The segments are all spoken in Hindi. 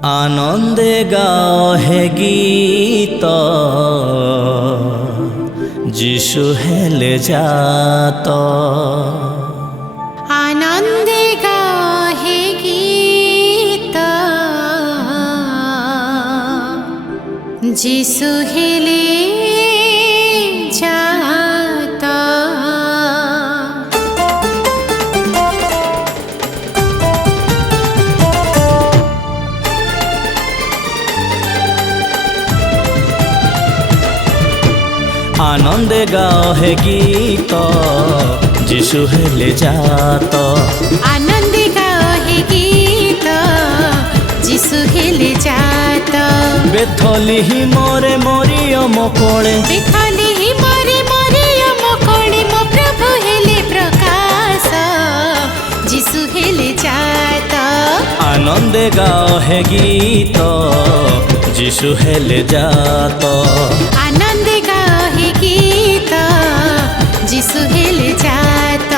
आनंदे गाओ हे गीत যিশু হেলে যাত। आनंदे गाओ हे गीत যিশু হেলে যাত। आनंदे गाओ हे गीत যিশু হেলে যাত। आनंदे गाओ हे गीत যিশু হেলে যাত। बेथलिही मोरे मरियम कोळे, बेथलिही मोरे मरियम कोळे मो प्रभु हेले प्रकाश যিশু হেলে যাत। आनंदे गाओ हे गीत যিশু হেলে যাত। आनंदे गाओ हे गीत যিশু হেলে যাত।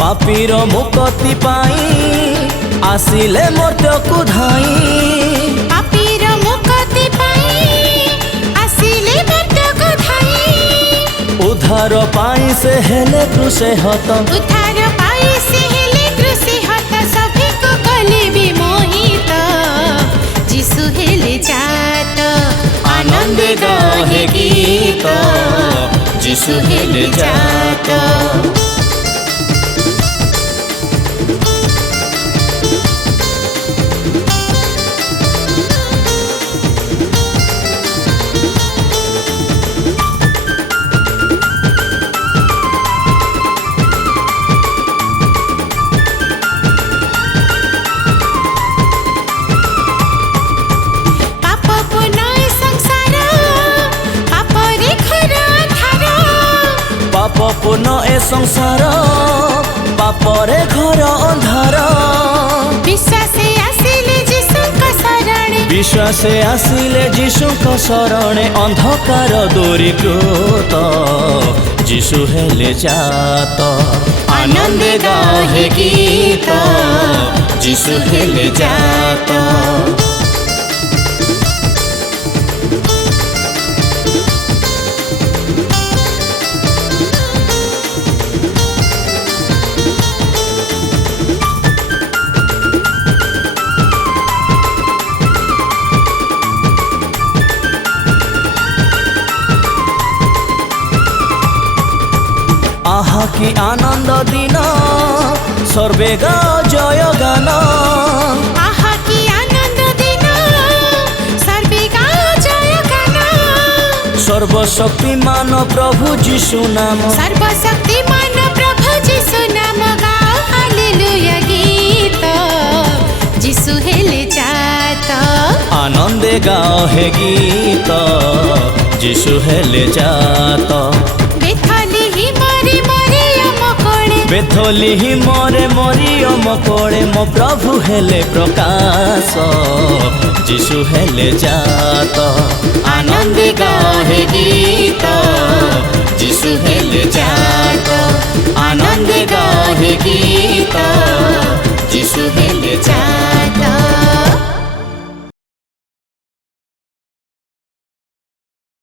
पापीर मुक्ति पाई आसिले मर्त्यकु धाई। पापीर मुक्ति पाई आसिले मर्त्यकु धाई। उद्धार पाई से हेले क्रूसे हत। उद्धार पाई से हेले क्रूसे हत। सभी को कले विमोहित যিশু হেলে যাত। आनंदे गाओ हे गीत যিশু हेले जात। पूर्ण ए संसार पापरे घर अंधार। विश्वासे आसिले যিশুଙ୍କ शरणे। विश्वासे आसिले যিশুଙ୍କ शरणे अंधकार दूरीकृत যিশু हेले जात। आनंदे गाओ हे गीत যিশু हेले जात। आहा कि आनंद दिन सर्वे गाओ जय गान। आहा कि आनंद दिन सर्वे गाओ जय गान। सर्वशक्तिमान प्रभु যিশু नाम। सर्वशक्तिमान प्रभु যিশু नाम गाओ हालेलुया गीत যিশু হেলে যাত। आनंदे गाओ हे गीत যিশু हेले जात। बेथलिही मोरे मरियम कोळे मो प्रभु हेले प्रकाश যিশু हेले जात। आनंदे गाओ हे गीत